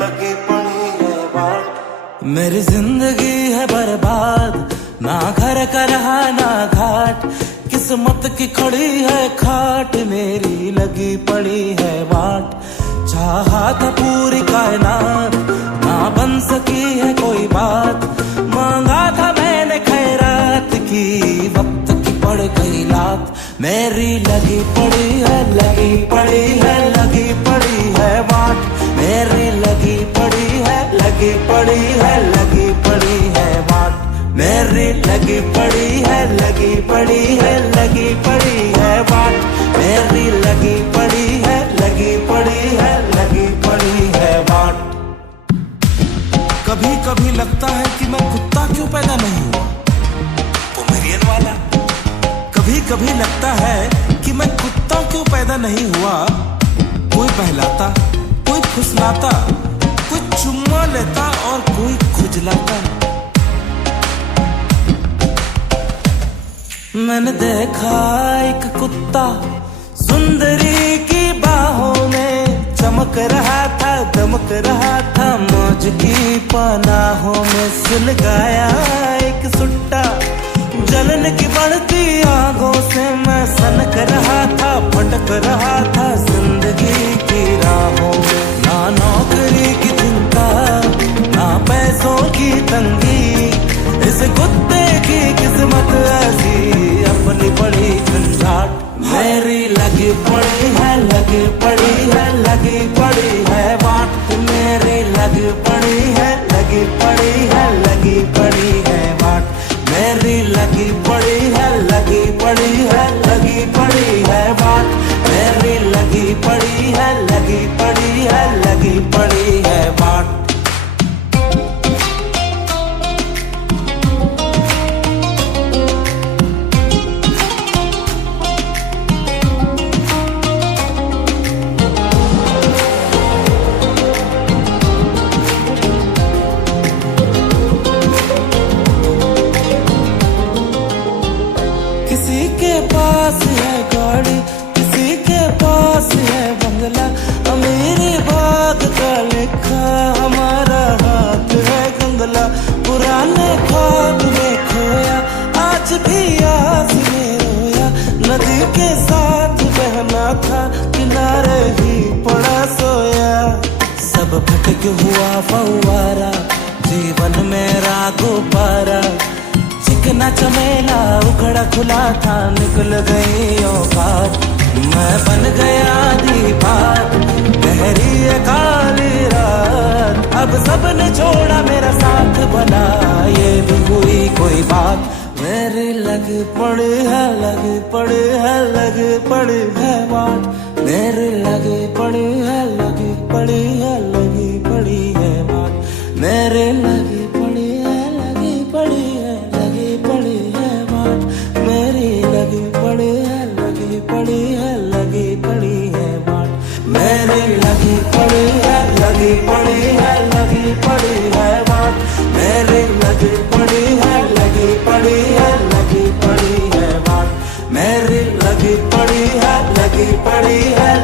लगी पड़ी है बाट। मेरी जिंदगी है बर्बाद, ना घर का रहा ना घाट, किस्मत की खड़ी है खाट, मेरी लगी पड़ी है बाट। चाहा था पूरी कायनात, ना बन सकी है कोई बात, मांगा था मैंने खैरात की, वक्त की पड़ गई लात, मेरी लगी पड़ी है लगी पड़ी है लगी पड़ी है बाट, मेरी लगी पड़ी है लगी पड़ी है लगी पड़ी है बाट, मेरी लगी पड़ी है लगी पड़ी है लगी पड़ी है बाट, मेरी लगी पड़ी है लगी पड़ी है लगी पड़ी है बाट। कभी कभी लगता है कि मैं कुत्ता क्यों पैदा नहीं हुआ, पोमेरियन वाला। कभी कभी लगता है कि मैं कुत्ता क्यों पैदा नहीं हुआ, कोई बहलाता, कोई फुसलाता, कोई चुम्मा लेता और कोई खुजलाता। मैंने देखा एक कुत्ता सुंदरी की बाहों में, चमक रहा था दमक रहा था मौज की पनाहों में, सुलगाया एक सुट्टा जलन की बढ़ती आगों से, मैं सनक रहा था भटक रहा था जिंदगी की राहों में, ना नौकरी की चिंता ना पैसों की तंगी, इस कुत्ते की किस्मत ऐसी अपनी बड़ी झंझाट, मेरी लगी पड़ी है लगी पड़ी है लगी पड़ी है बाट, मेरी लगी पड़ी है लगी पड़ी है लगी पड़ी है बाट, मेरी लगी पड़ी है लगी पड़ी है लगी पड़ी है बाट, मेरी लगी पड़ी है लगी पड़ी है लगी पड़ी है बाट। किसी के पास है गाड़ी, किसी के पास है बंगला, अमीरी बात का लिखा हमारा हाथ है गंगला, पुराने ख्वाब में खोया आज भी आस में रोया, नदी के साथ बहना था किनारे ही पड़ा सोया, सब भटक हुआ फव्वारा जीवन मेरा गुब्बारा, चिकना चमेला उखड़ा खुला था निकल गई औकात, मैं बन गया दीवार गहरी काली रात, अब सबने छोड़ा मेरा साथ भला ये भी हुई कोई बात, मेरी लगी पड़ी है लगी पड़ी है लगी पड़ी है बाट, मेरी लगी पड़ी है लगी पड़ी है लगी पड़ी है बाट, मेरी लगी पड़ी है लगी पड़ी है लगी पड़ी है बाट, मेरी लगी पड़ी है लगी पड़ी है लगी पड़ी है बाट, मेरी लगी पड़ी है लगी पड़ी है लगी पड़ी है बाट, मेरी लगी पड़ी है लगी पड़ी है लगी पड़ी है बाट, मेरी लगी पड़ी है लगी पड़ी है।